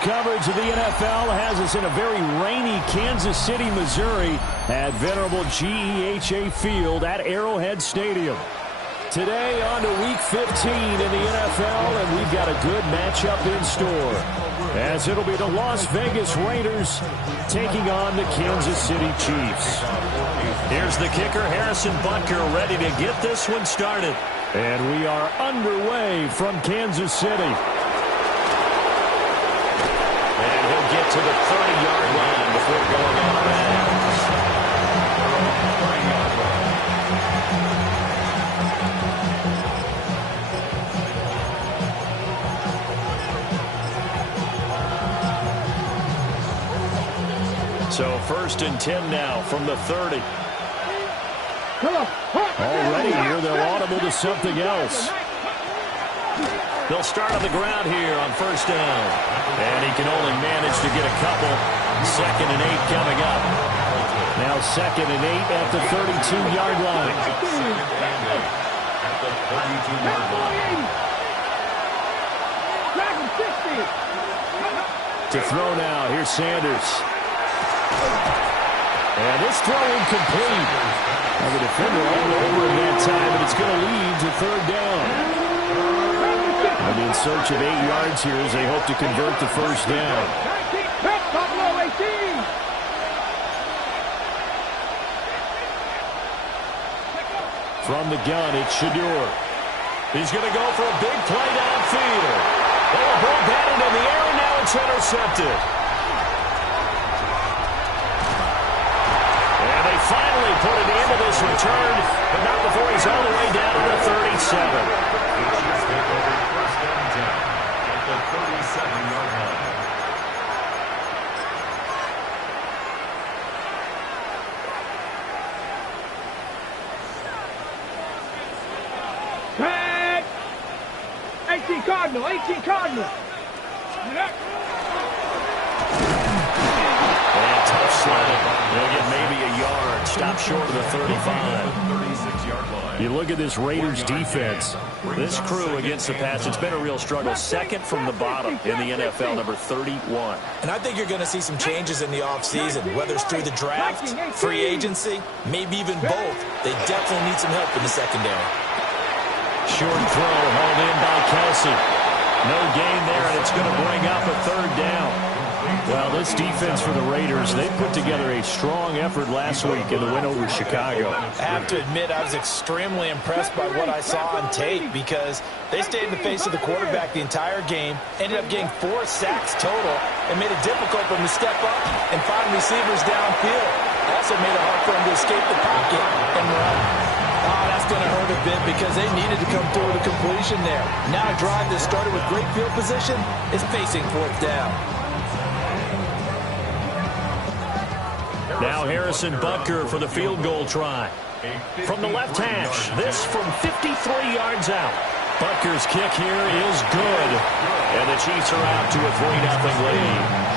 coverage of the NFL has us in a very rainy Kansas City, Missouri at venerable GEHA Field at Arrowhead Stadium. Today on to Week 15 in the NFL, and we've got a good matchup in store, as it'll be the Las Vegas Raiders taking on the Kansas City Chiefs. Here's the kicker, Harrison Butker, ready to get this one started. And we are underway from Kansas City. And he'll get to the 30-yard line before going out of bounds. So 1st and 10 now from the 30. Already here, they're audible to something else. They'll start on the ground here on 1st down. And he can only manage to get a couple. 2nd and 8 coming up. Now 2nd and 8 at the 32-yard line. To throw now, here's Sanders. And this throw incomplete. Now the defender all over him that time, but it's going to lead to 3rd down. And in search of 8 yards here as they hope to convert the 1st down. From the gun, it's Shador. He's going to go for a big play downfield. Oh, a ball batted in the air, and now it's intercepted. And they finally put an end to this return, but not before he's all the way down to the 37. Tag! 18 Cardinal, 18 Cardinal. And tough slide. They'll get maybe a yard. Stop short of the 35. 36-yard line. You look at this Raiders defense. This crew against the pass, it's been a real struggle. 2nd from the bottom in the NFL, number 31. And I think you're going to see some changes in the offseason, whether it's through the draft, free agency, maybe even both. They definitely need some help in the secondary. Short throw hauled in by Kelsey. No gain there, and it's going to bring up a 3rd down. Well, this defense for the Raiders, they put together a strong effort last week in the win over Chicago. I have to admit, I was extremely impressed by what I saw on tape because they stayed in the face of the quarterback the entire game, ended up getting 4 sacks total, and made it difficult for him to step up and find receivers downfield. Also made it hard for him to escape the pocket and run. Oh, that's going to hurt a bit because they needed to come through with a completion there. Now a drive that started with great field position is facing 4th down. Now Harrison Butker for the field goal try. From the left hash, this from 53 yards out. Butker's kick here is good. And the Chiefs are out to a 3-0 lead.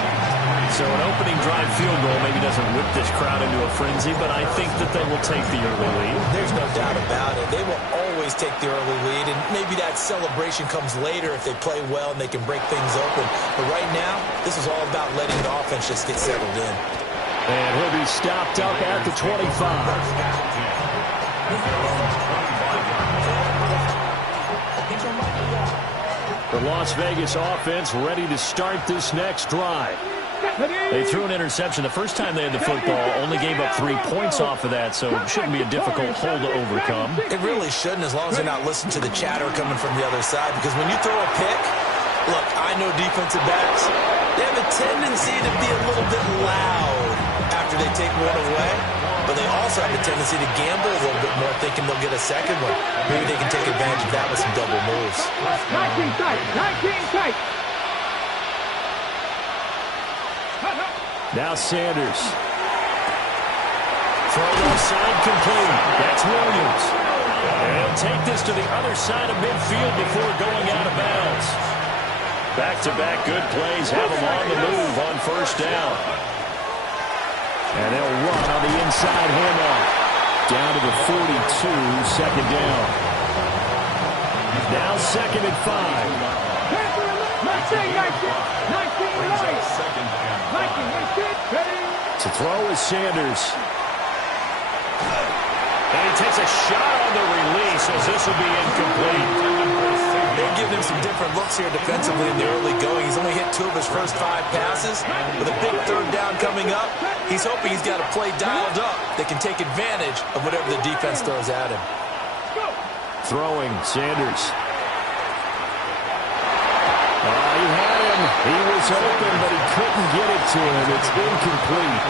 So an opening drive field goal maybe doesn't whip this crowd into a frenzy, but I think that they will take the early lead. There's no doubt about it. They will always take the early lead, and maybe that celebration comes later if they play well and they can break things open. But right now, this is all about letting the offense just get settled in. And he'll be stopped up at the 25. The Las Vegas offense ready to start this next drive. They threw an interception the first time they had the football, only gave up 3 points off of that, so it shouldn't be a difficult hole to overcome. It really shouldn't, as long as they're not listening to the chatter coming from the other side, because when you throw a pick, look, I know defensive backs, they have a tendency to be a little bit loud after they take one away, but they also have a tendency to gamble a little bit more, thinking they'll get a second one. Maybe they can take advantage of that with some double moves. 19 tight, 19 tight. Now Sanders. Throw left side complete. That's Williams. And he'll take this to the other side of midfield before going out of bounds. Back-to-back good plays have them on the move on 1st down. And they'll run on the inside handoff. Down to the 42, 2nd down. Now 2nd and 5. To throw is Sanders. And he takes a shot on the release as this will be incomplete. They've given him some different looks here defensively in the early going. He's only hit 2 of his first 5 passes. With a big third down coming up, he's hoping he's got a play dialed up that can take advantage of whatever the defense throws at him. Throwing, Sanders. He had him. He was open, but he couldn't get it to him. It's incomplete.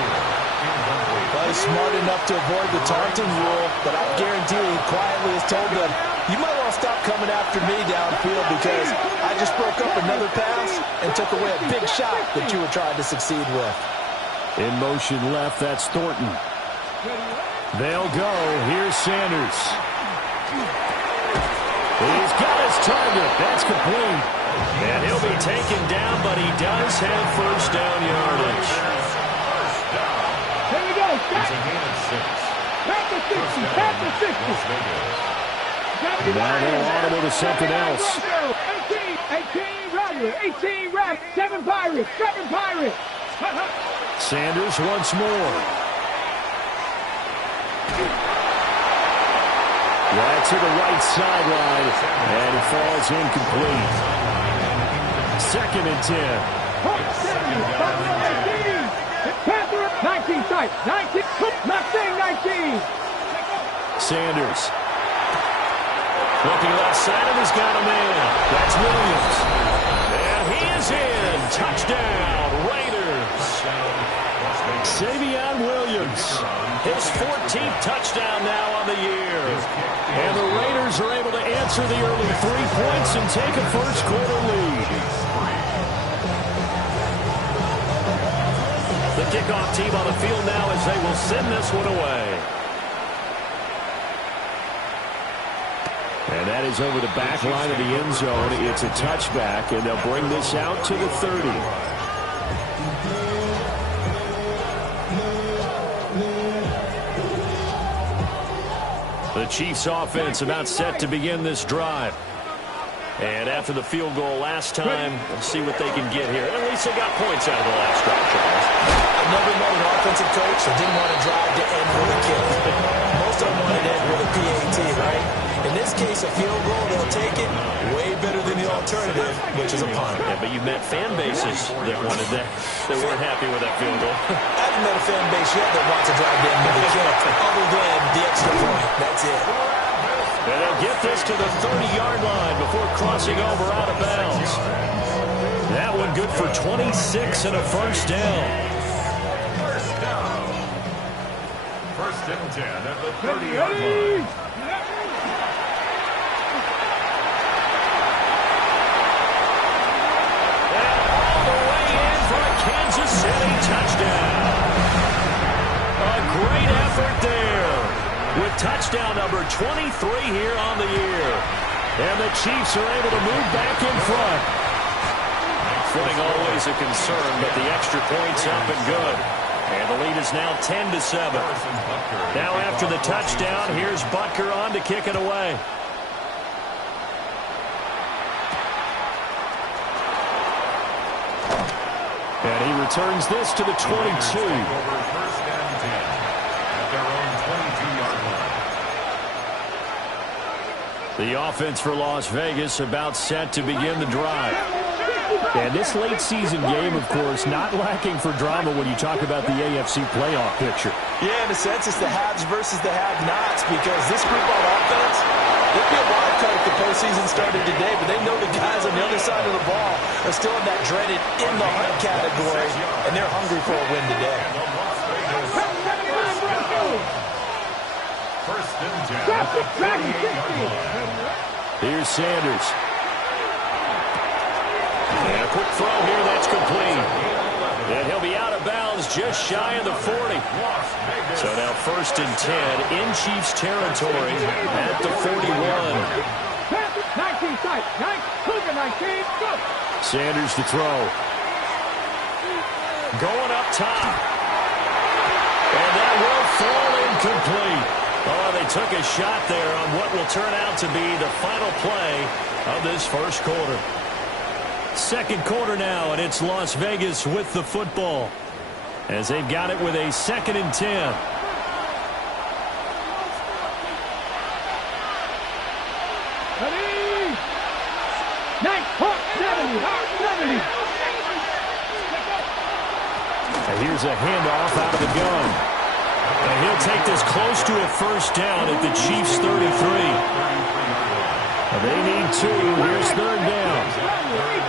Well, he's smart enough to avoid the taunting rule, but I guarantee he quietly has told them, you might want to stop coming after me downfield because I just broke up another pass and took away a big shot that you were trying to succeed with. In motion left, that's Thornton. They'll go. Here's Sanders. He's got his target. That's complete. And he'll be taken down, but he does have first down yardage. Here we go. Back to 60. Back to 60. Now they'll audible to something else. 18 Rattler. 18 Rat. 7 Pirates. 7 Pirates. Sanders once more. Right to the right sideline, and it falls incomplete. 2nd and 10. 19 tight. 19. Mustang 19. Sanders. Looking left side, and he's got a man. That's Williams. And he is in. Touchdown, Raiders. Savion Williams. His 14th touchdown now on the year. And the Raiders are able to answer the early 3 points and take a first quarter lead. The kickoff team on the field now as they will send this one away. And that is over the back line of the end zone. It's a touchback, and they'll bring this out to the 30. The Chiefs offense about set to begin this drive. And after the field goal last time, we'll see what they can get here. At least they got points out of the last drive, Charles. I've never known an offensive coach that didn't want to drive to end with a kick. Most of them want to end with a PAT, right? In this case, a field goal, they'll take it way better than the alternative, which is a punt. Yeah, but you've met fan bases that wanted that. They weren't happy with that field goal. I haven't met a fan base yet that wants to drive to end with a kick, other than the extra point. That's it. And they'll get this to the 30-yard line before crossing over out of bounds. That one good for 26 and a first down. First and 10 at the 30-yard line. Kansas City touchdown. A great effort there with touchdown number 23 here on the year. And the Chiefs are able to move back in front. Footing always a concern, but the extra point's up and good. And the lead is now 10-7. Now after the touchdown, here's Butker on to kick it away. And he returns this to the 22. First and 10 at their own 22-yard line. The offense for Las Vegas about set to begin the drive. And this late season game, of course, not lacking for drama when you talk about the AFC playoff picture. Yeah, in a sense, it's the haves versus the have-nots because this group on offense, they'd be a wild card if the postseason started today, but they know the guys on the other side of the ball are still in that dreaded in-the-hunt category, and they're hungry for a win today. First and 10 at the 38-yard line. Here's Sanders. And a quick throw here that's complete. And he'll be out of bounds just shy of the 40. So now first and 10 in Chiefs territory at the 41. 19 tight. 19. Go. Sanders to throw. Going up top. And that will fall incomplete. Oh, they took a shot there on what will turn out to be the final play of this first quarter. Second quarter now, and it's Las Vegas with the football. as they've got it with a 2nd and 10. Ready? Nice. 70. And here's a handoff out of the gun. And he'll take this close to a 1st down at the Chiefs' 33. And they need 2. Here's 3rd down. Nice.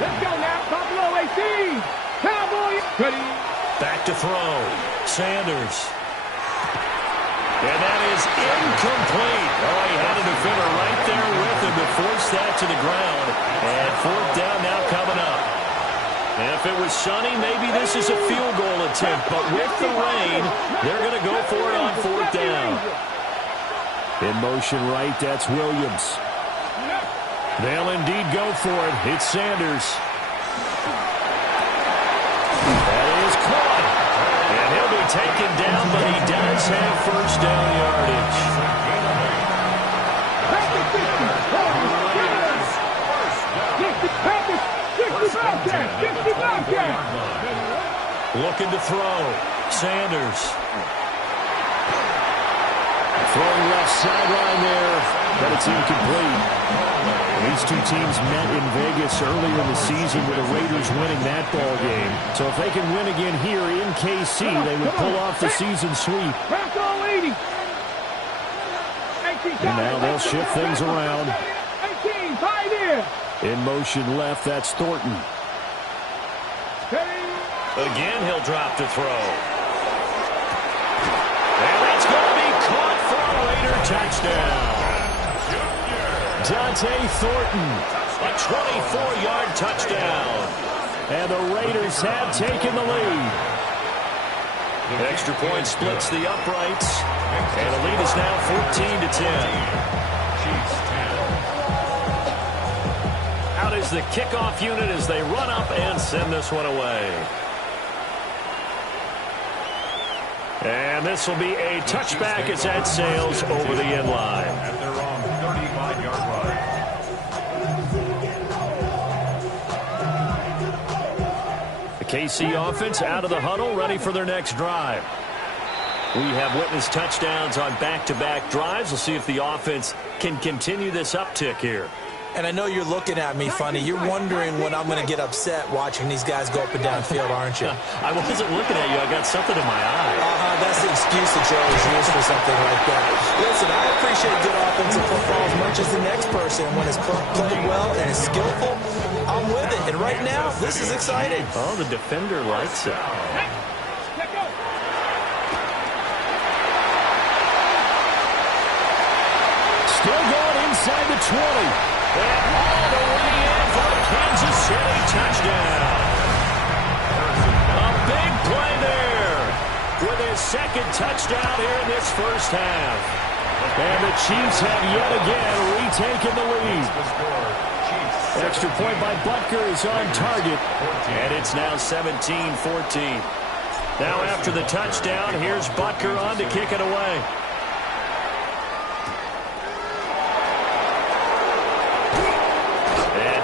Let's go now. Buffalo 18. Cowboys. Ready? Back to throw. Sanders. And that is incomplete. Oh, he had a defender right there with him to force that to the ground. And 4th down now coming up. And if it was sunny, maybe this is a field goal attempt. But with the rain, they're going to go for it on 4th down. In motion right, that's Williams. They'll indeed go for it. It's Sanders. That is caught. And he'll be taken down, but he does have 1st down yardage. Looking to throw. Sanders. Throwing left sideline there, but it's incomplete. These two teams met in Vegas earlier in the season with the Raiders winning that ball game. So if they can win again here in KC, they would pull off the season sweep. And now they'll shift things around. In motion left, that's Thornton. Again, he'll drop to throw. And that's going to be caught for a Raider touchdown. Dante Thornton. A 24-yard touchdown. And the Raiders have taken the lead. Extra point splits the uprights. And the lead is now 14-10. Out is the kickoff unit as they run up and send this one away. And this will be a touchback as that sails over the end line. At their own 35-yard line. The KC offense out of the huddle, ready for their next drive. We have witnessed touchdowns on back-to-back drives. We'll see if the offense can continue this uptick here. And I know you're looking at me funny. You're wondering when I'm going to get upset watching these guys go up and down field, aren't you? I wasn't looking at you. I got something in my eye. That's the excuse that you always use for something like that. Listen, I appreciate good offensive football as much as the next person. When it's played well and it's skillful, I'm with it. And right now, this is exciting. Oh, the defender likes it. Still going inside the 20. And all the way in for a Kansas City touchdown. A big play there with his 2nd touchdown here in this 1st half. And the Chiefs have yet again retaken the lead. Extra point by Butker is on target. And it's now 17-14. Now after the touchdown, here's Butker on to kick it away.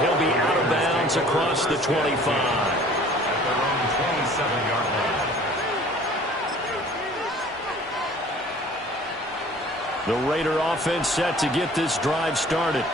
He'll be out of bounds across the 25. At their own 27-yard line. The Raider offense set to get this drive started.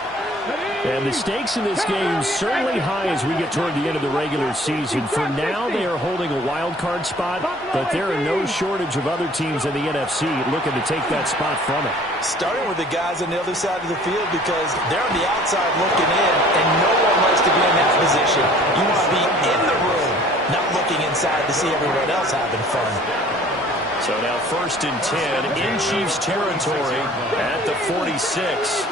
And the stakes in this game certainly high as we get toward the end of the regular season. For now, they are holding a wild card spot, but there are no shortage of other teams in the NFC looking to take that spot from it. Starting with the guys on the other side of the field because they're on the outside looking in, and no one likes to be in that position. You want to be in the room, not looking inside to see everyone else having fun. So now 1st and 10 in Chiefs territory at the 46.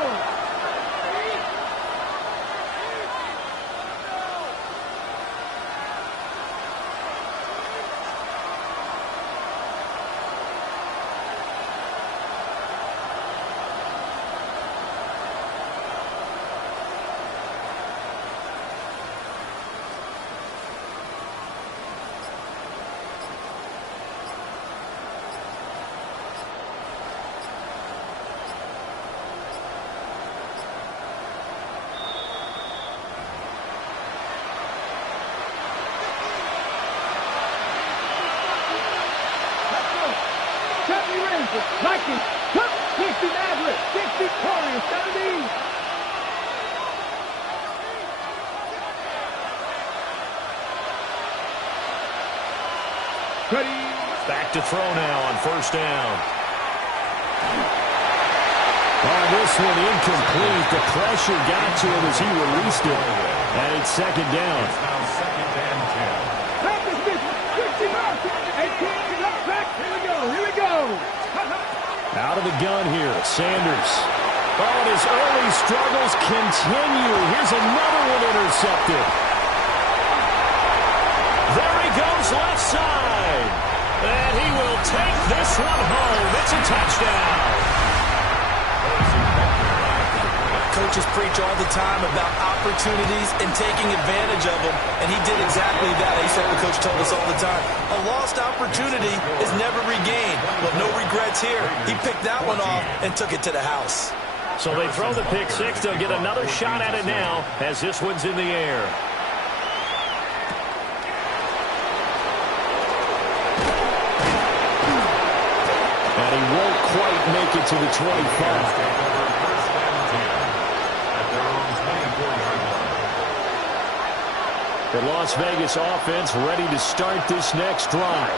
Nike, 60 Maverick, 60 Corey, 70. Ready. Back to throw now on first down. Oh, this one incomplete. The pressure got to him as he released it. And it's second down. Now second and 10. Back is this 60 yards. 18 up back. Here we go. Out of the gun here, Sanders. Oh, and his early struggles continue. Here's another one intercepted. There he goes left side. And he will take this one home. It's a touchdown. Coaches preach all the time about opportunities and taking advantage of them, and he did exactly that. I used to have a coach told us all the time, a lost opportunity is never regained. Well, no regrets here. He picked that one off and took it to the house. So they throw the pick six. They'll get another shot at it now as this one's in the air. And he won't quite make it to the 25. The Las Vegas offense ready to start this next drive.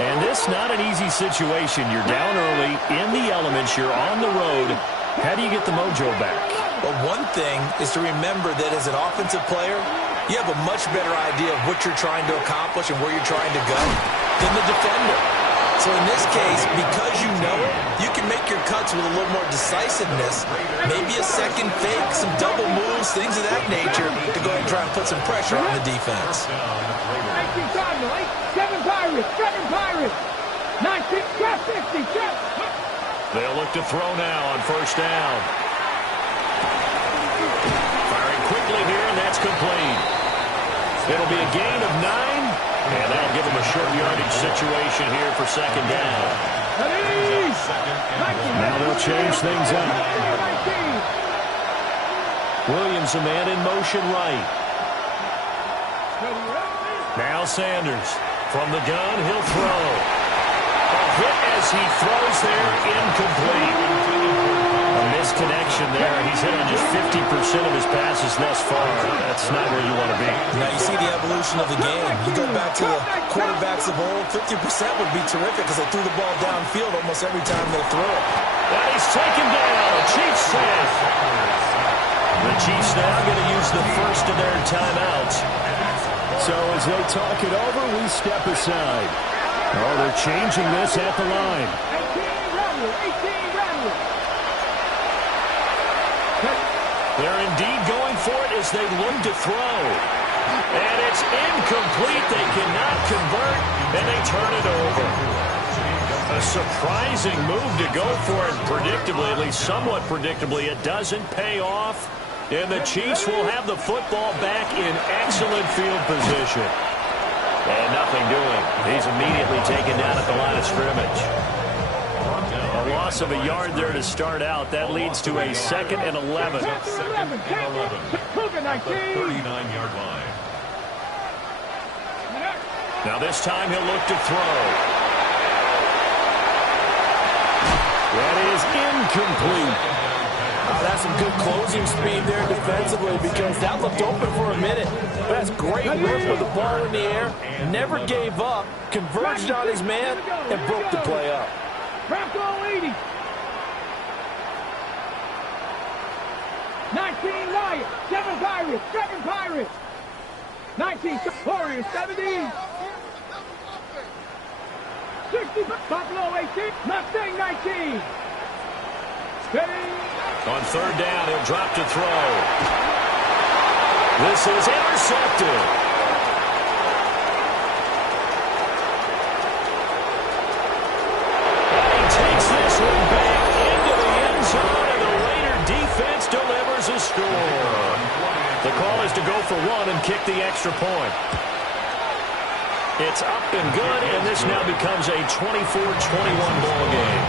And this not an easy situation. You're down early, in the elements, you're on the road. How do you get the mojo back? Well, one thing is to remember that as an offensive player, you have a much better idea of what you're trying to accomplish and where you're trying to go than the defender. So in this case, because you know it, you can make your cuts with a little more decisiveness, maybe a second fake, some double moves, things of that nature, to go ahead and try and put some pressure on the defense. 19 Cardinal, 7 Pirates, 7 Pirates. 19, trap 50, trap. They'll look to throw now on first down. Firing quickly here, and that's complete. It'll be a gain of 9. And that'll give them a short yardage situation here for second down. Now they'll change things up. Williams, a man in motion right. Now Sanders. From the gun, he'll throw. A hit as he throws there, incomplete. A misconnection there. He's hit on just 50% of his passes thus far. That's not where you want to be. Now you see the evolution of the game. You go back to the quarterbacks of old, 50% would be terrific because they threw the ball downfield almost every time they threw it. And he's taken down. A Chiefs safe. The Chiefs now going to use the first of their timeouts. So as they talk it over, we step aside. Oh, they're changing this at the line. 18 Rattler. They're indeed going for it as they look to throw. And it's incomplete. They cannot convert, and they turn it over. A surprising move to go for it predictably, at least somewhat predictably. It doesn't pay off, and the Chiefs will have the football back in excellent field position. And nothing doing. He's immediately taken down at the line of scrimmage. A loss of a yard there to start out. That leads to a second and 11. Second and 11. At the 39-yard line. Now this time he'll look to throw. That is incomplete. That's some good closing speed there defensively because that looked open for a minute. But that's great work with the ball in the air. Never gave up, converged on his man, and broke the play up. Bronco 80. 19 Lions, 7 Pirates, 7 Pirates. 19 Warriors, 70. 60 Buffalo 18, Mustang 19. Steady. On third down, he'll drop to throw. This is intercepted. And he takes this one back into the end zone, and the Raider defense delivers a score. The call is to go for one and kick the extra point. It's up and good, and this now becomes a 24-21 ball game.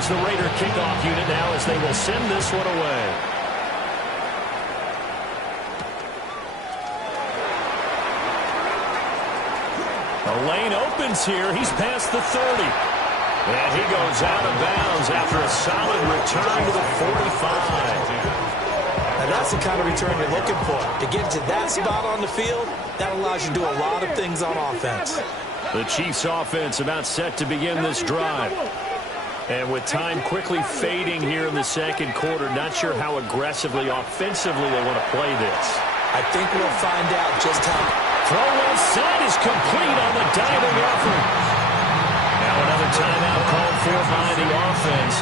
Is the Raider kickoff unit now as they will send this one away. The lane opens here. He's past the 30. And he goes out of bounds after a solid return to the 45. Now that's the kind of return you're looking for. To get to that spot on the field, that allows you to do a lot of things on offense. The Chiefs offense about set to begin this drive. And with time quickly fading here in the second quarter, not sure how aggressively, offensively they want to play this. I think we'll find out just how. Throw left side is complete on the diving effort. Now another timeout called for by the offense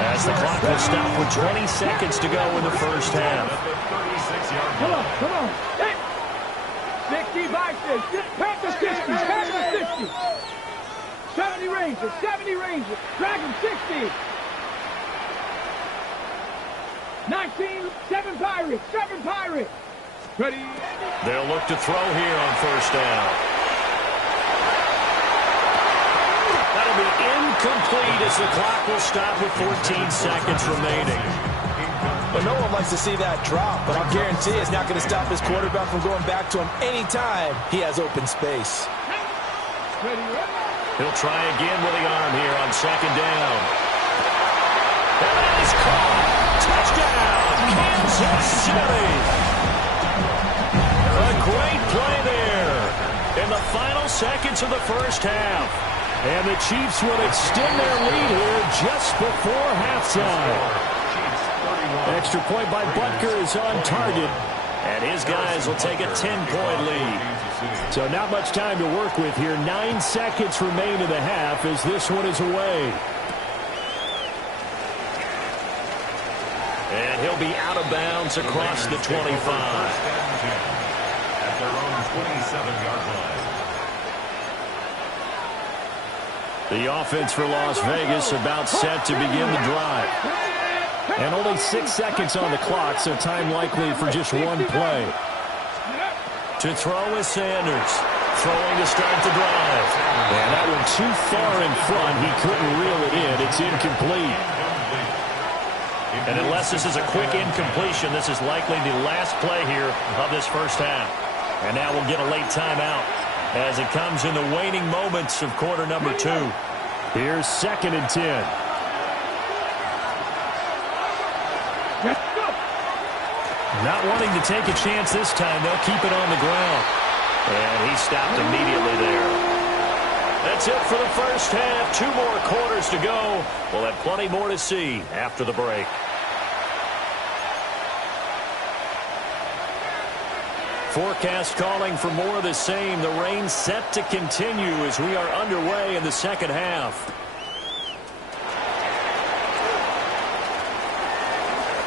as the clock will stop with 20 seconds to go in the first half. Come on. Hey. 60 by 6. Panthers 60. Panthers 60. 70 Rangers. Dragon 60. 19, 7 Pirates. Ready. They'll look to throw here on first down. That'll be incomplete as the clock will stop with 14 seconds remaining. But no one likes to see that drop, but I guarantee it's not going to stop his quarterback from going back to him anytime he has open space. Ready. He'll try again with the arm here on second down. That is caught. Touchdown, Kansas City. A great play there in the final seconds of the first half. And the Chiefs will extend their lead here just before halftime. Extra point by Butker is on target. And his guys will take a 10-point lead. So not much time to work with here. 9 seconds remain in the half as this one is away. And he'll be out of bounds across the 25. At their own 27-yard line. The offense for Las Vegas about set to begin the drive. And only 6 seconds on the clock, so time likely for just one play. To throw is Sanders. Throwing to start the drive. And that one too far in front. He couldn't reel it in. It's incomplete. And unless this is a quick incompletion, this is likely the last play here of this first half. And now we'll get a late timeout as it comes in the waning moments of quarter number 2. Here's 2nd and 10. Not wanting to take a chance this time, they'll keep it on the ground. And he stopped immediately there. That's it for the first half. 2 more quarters to go. We'll have plenty more to see after the break. Forecast calling for more of the same. The rain set to continue as we are underway in the second half.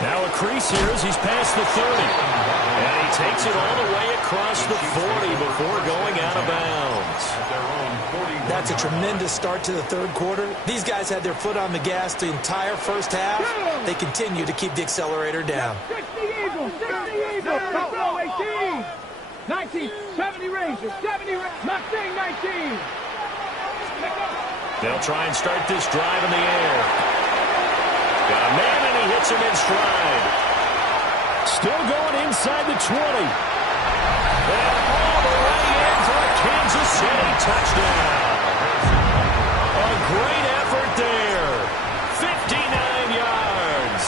Now a crease here as he's past the 30. And he takes it all the way across the 40 before going out of bounds. That's a tremendous start to the third quarter. These guys had their foot on the gas the entire first half. They continue to keep the accelerator down. 60 Eagles. 18. 19, 70 Rangers. 70 Rangers. Not saying 19. They'll try and start this drive in the air. Got a man, and he hits him in stride. Still going inside the 20. And all the way in for a Kansas City touchdown. A great effort there. 59 yards.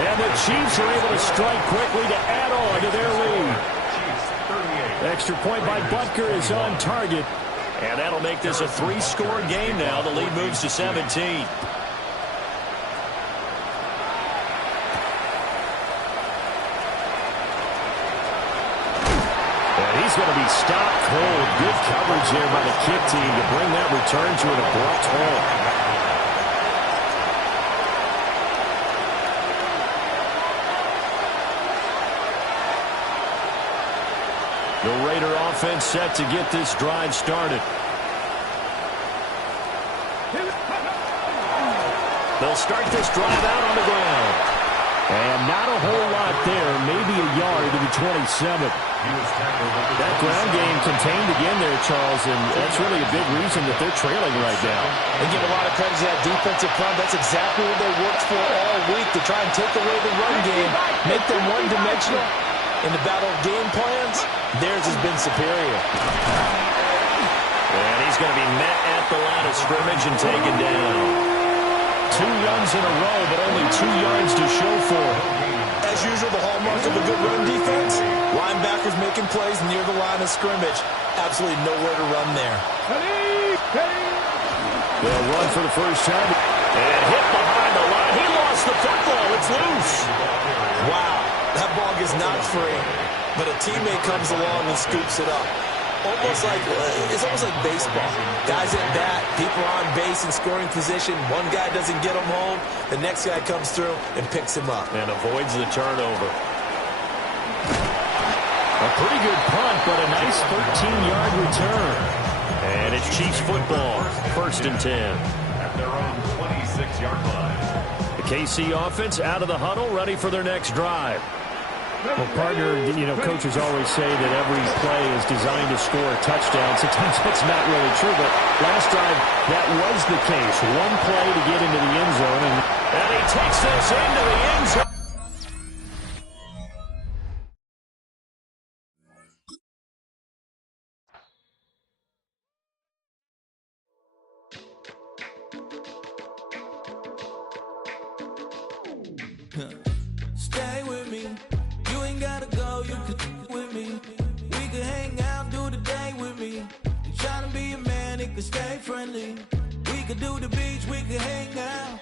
And the Chiefs are able to strike quickly to add on to their lead. Extra point by Butker is on target. And that'll make this a 3-score game now. The lead moves to 17. He's going to be stopped cold. Good coverage there by the kick team to bring that return to an abrupt halt. The Raider offense set to get this drive started. They'll start this drive out on the ground. And not a whole lot there. Maybe a yard to the 27. That ground game contained again there, Charles, and that's really a big reason that they're trailing right now. They give a lot of credit to that defensive front. That's exactly what they worked for all week, to try and take away the run game, make them one-dimensional. In the battle of game plans, theirs has been superior. he's going to be met at the line of scrimmage and taken down. 2 runs in a row, but only 2 yards to show for it. As usual, the hallmark of a good run defense, linebackers making plays near the line of scrimmage. Absolutely nowhere to run there. They'll run for the first time. And hit behind the line. He lost the football. It's loose. Wow, that ball gets knocked free, but a teammate comes along and scoops it up. It's almost like baseball. Guys at bat, people are on base in scoring position. One guy doesn't get him home. The next guy comes through and picks him up. And avoids the turnover. A pretty good punt, but a nice 13-yard return. And it's Chiefs football. 1st and 10. At their own 26-yard line. The KC offense out of the huddle, ready for their next drive. Well, partner, coaches always say that every play is designed to score a touchdown. Sometimes that's not really true, but last drive, that was the case. One play to get into the end zone, and he takes this into the end zone. Stay with me. You ain't gotta go, you could with me. We could hang out, do the day with me. You tryna be a man, it could stay friendly. We could do the beach, we could hang out.